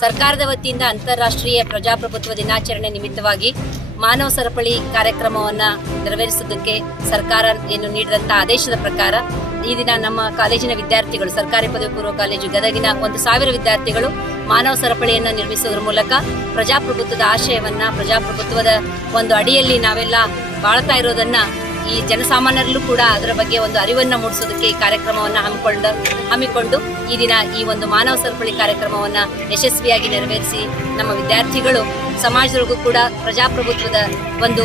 ಸರ್ಕಾರದ ವತಿಯಿಂದ ಅಂತಾರಾಷ್ಟ್ರೀಯ ಪ್ರಜಾಪ್ರಭುತ್ವ ದಿನಾಚರಣೆ ನಿಮಿತ್ತವಾಗಿ ಮಾನವ ಸರಪಳಿ ಕಾರ್ಯಕ್ರಮವನ್ನ ನೆರವೇರಿಸುವುದಕ್ಕೆ ಸರ್ಕಾರ ಏನು ನೀಡಿದಂತ ಆದೇಶದ ಪ್ರಕಾರ ಈ ದಿನ ನಮ್ಮ ಕಾಲೇಜಿನ ವಿದ್ಯಾರ್ಥಿಗಳು, ಸರ್ಕಾರಿ ಪದವಿ ಪೂರ್ವ ಕಾಲೇಜು ಗದಗಿನ ಒಂದು ಸಾವಿರ ವಿದ್ಯಾರ್ಥಿಗಳು ಮಾನವ ಸರಪಳಿಯನ್ನು ನಿರ್ಮಿಸುವುದರ ಮೂಲಕ ಪ್ರಜಾಪ್ರಭುತ್ವದ ಆಶಯವನ್ನ, ಪ್ರಜಾಪ್ರಭುತ್ವದ ಒಂದು ಅಡಿಯಲ್ಲಿ ನಾವೆಲ್ಲ ಬಾಳ್ತಾ ಇರೋದನ್ನ ಈ ಜನಸಾಮಾನ್ಯರಲ್ಲೂ ಕೂಡ ಅದರ ಬಗ್ಗೆ ಒಂದು ಅರಿವನ್ನು ಮೂಡಿಸೋದಕ್ಕೆ ಈ ಕಾರ್ಯಕ್ರಮವನ್ನು ಹಮ್ಮಿಕೊಂಡ ಹಮ್ಮಿಕೊಂಡು ಈ ದಿನ ಈ ಒಂದು ಮಾನವ ಸರಪಳಿ ಕಾರ್ಯಕ್ರಮವನ್ನು ಯಶಸ್ವಿಯಾಗಿ ನೆರವೇರಿಸಿ ನಮ್ಮ ವಿದ್ಯಾರ್ಥಿಗಳು ಸಮಾಜದೊಳಗೂ ಕೂಡ ಪ್ರಜಾಪ್ರಭುತ್ವದ ಒಂದು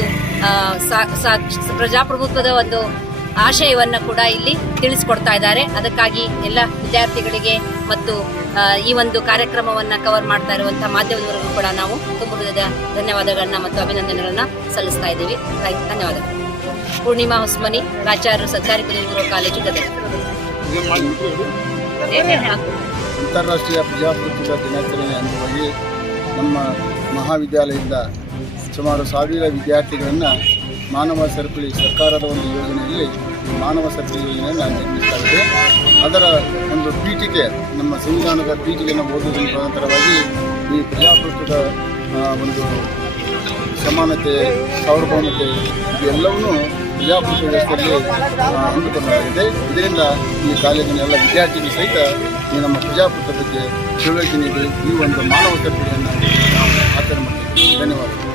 ಪ್ರಜಾಪ್ರಭುತ್ವದ ಒಂದು ಆಶಯವನ್ನು ಕೂಡ ಇಲ್ಲಿ ತಿಳಿಸ್ಕೊಡ್ತಾ ಇದ್ದಾರೆ. ಅದಕ್ಕಾಗಿ ಎಲ್ಲ ವಿದ್ಯಾರ್ಥಿಗಳಿಗೆ ಮತ್ತು ಈ ಒಂದು ಕಾರ್ಯಕ್ರಮವನ್ನು ಕವರ್ ಮಾಡ್ತಾ ಇರುವಂತಹ ಮಾಧ್ಯಮದವರೆಗೂ ಕೂಡ ನಾವು ತುಂಬ ಹೃದಯದ ಧನ್ಯವಾದಗಳನ್ನ ಮತ್ತು ಅಭಿನಂದನೆಗಳನ್ನ ಸಲ್ಲಿಸ್ತಾ ಇದ್ದೀವಿ. ಧನ್ಯವಾದಗಳು. ಪೂರ್ಣಿಮಾ ಹೊಸ್ಮನಿ ಪ್ರಾಚಾರ್ಯರು ಸರ್ಕಾರಿ ಪದವಿ ಪೂರ್ವ ಕಾಲೇಜು ಗದಗ. ಅಂತಾರಾಷ್ಟ್ರೀಯ ಪ್ರಜಾಪ್ರಭುತ್ವ ದಿನಾಚರಣೆ ಅಂಗವಾಗಿ ನಮ್ಮ ಮಹಾವಿದ್ಯಾಲಯದಿಂದ ಸುಮಾರು ಸಾವಿರ ವಿದ್ಯಾರ್ಥಿಗಳನ್ನು ಮಾನವ ಸರಪಳಿ ಸರ್ಕಾರದ ಒಂದು ಯೋಜನೆಯಲ್ಲಿ ಮಾನವ ಸರಪಳಿ ಯೋಜನೆಯನ್ನು ನಿರ್ಮಿಸಲಾಗಿದೆ. ಅದರ ಒಂದು ಪೀಠಿಕೆ, ನಮ್ಮ ಸಂವಿಧಾನದ ಪೀಠಿಕೆಯನ್ನು ಓದುವುದರ ಮುಖಾಂತರವಾಗಿ ಈ ಪ್ರಜಾಪ್ರಭುತ್ವದ ಒಂದು ಸಮಾನತೆ, ಸಾರ್ವಭೌಮತೆ ಇವೆಲ್ಲವನ್ನೂ ಪ್ರಜಾಪ್ರಭುತ್ವ ವ್ಯವಸ್ಥೆಯಲ್ಲಿ ಹಮ್ಮಿಕೊಳ್ಳಲಾಗಿದೆ ಇದರಿಂದ ಈ ಕಾಲೇಜಿನ ಎಲ್ಲ ವಿದ್ಯಾರ್ಥಿಗಳು ಸಹಿತ ಈ ನಮ್ಮ ಪ್ರಜಾಪ್ರಭುತ್ವ ಬಗ್ಗೆ ತಿಳುವಳಿಕೆ ನೀಡಿ ಈ ಒಂದು ಮಾನವ ಕರ್ತವ್ಯವನ್ನು ಆಚರಣೆ ಮಾಡ್ತೀವಿ. ಧನ್ಯವಾದಗಳು.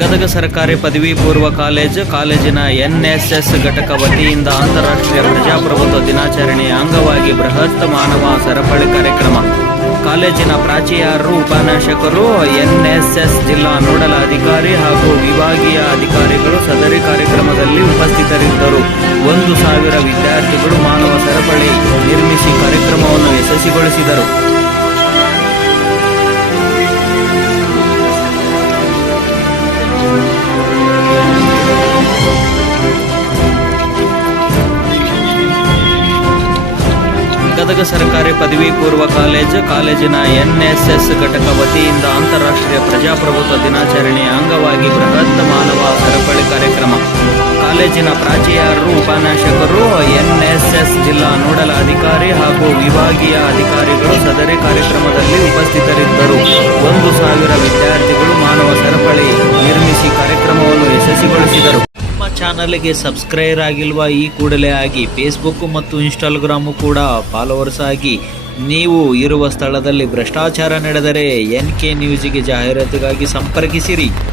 ಗದಗ ಸರ್ಕಾರಿ ಪದವಿ ಪೂರ್ವ ಕಾಲೇಜು, ಕಾಲೇಜಿನ ಎನ್ಎಸ್ಎಸ್ ಘಟಕ ವತಿಯಿಂದ ಅಂತಾರಾಷ್ಟ್ರೀಯ ಪ್ರಜಾಪ್ರಭುತ್ವ ದಿನಾಚರಣೆಯ ಅಂಗವಾಗಿ ಬೃಹತ್ ಮಾನವ ಸರಪಳಿ ಕಾರ್ಯಕ್ರಮ. ಕಾಲೇಜಿನ ಪ್ರಾಚಾರ್ಯರು, ಉಪನ್ಯಾಸಕರು, ಎನ್ಎಸ್ಎಸ್ ಜಿಲ್ಲಾ ನೋಡಲ್ ಅಧಿಕಾರಿ ಹಾಗೂ ವಿಭಾಗೀಯ ಅಧಿಕಾರಿಗಳು, ಸದರಿ ಉಪಸ್ಥಿತರಿದ್ದರು ಒಂದು ಸಾವಿರ ವಿದ್ಯಾರ್ಥಿಗಳು ಮಾನವ ಸರಪಳಿ ನಿರ್ಮಿಸಿ ಕಾರ್ಯಕ್ರಮವನ್ನು ಯಶಸ್ವಿಗೊಳಿಸಿದರು. ಗದಗ ಸರ್ಕಾರಿ ಪದವಿ ಪೂರ್ವ ಕಾಲೇಜು, ಕಾಲೇಜಿನ ಎನ್ಎಸ್ಎಸ್ ಘಟಕ ವತಿಯಿಂದ ಅಂತಾರಾಷ್ಟ್ರೀಯ ಪ್ರಜಾಪ್ರಭುತ್ವ ದಿನಾಚರಣೆಯ ಅಂಗವಾಗಿ ಬೃಹತ್ ಮಾನವ ಸರಪಳಿ ಕಾರ್ಯಕ್ರಮ. ಕಾಲೇಜಿನ ಪ್ರಾಚಾರ್ಯರು ಉಪನ್ಯಾಸಕರು, ಎನ್ಎಸ್ಎಸ್ ಜಿಲ್ಲಾ ನೋಡಲ್ ಅಧಿಕಾರಿ ಹಾಗೂ ವಿಭಾಗೀಯ ಅಧಿಕಾರಿಗಳು ಸದರಿ ಕಾರ್ಯಕ್ರಮದಲ್ಲಿ ಉಪಸ್ಥಿತರಿದ್ದರು. ಒಂದು ಸಾವಿರ ವಿದ್ಯಾರ್ಥಿಗಳು ಮಾನವ ಸರಪಳಿ ಚಾನಲ್ಗೆ ಸಬ್ಸ್ಕ್ರೈಬ್ ಆಗಿಲ್ವಾ ಈ ಕೂಡಲೇ ಆಗಿ ಫೇಸ್ಬುಕ್ ಮತ್ತು ಇನ್ಸ್ಟಾಗ್ರಾಮು ಕೂಡ ಫಾಲೋವರ್ಸ್ ಆಗಿ ನೀವು ಇರುವ ಸ್ಥಳದಲ್ಲಿ ಭ್ರಷ್ಟಾಚಾರ ನಡೆದರೆ ಎನ್ ಕೆ ನ್ಯೂಸಿಗೆ ಜಾಹೀರಾತಿಗಾಗಿ ಸಂಪರ್ಕಿಸಿರಿ.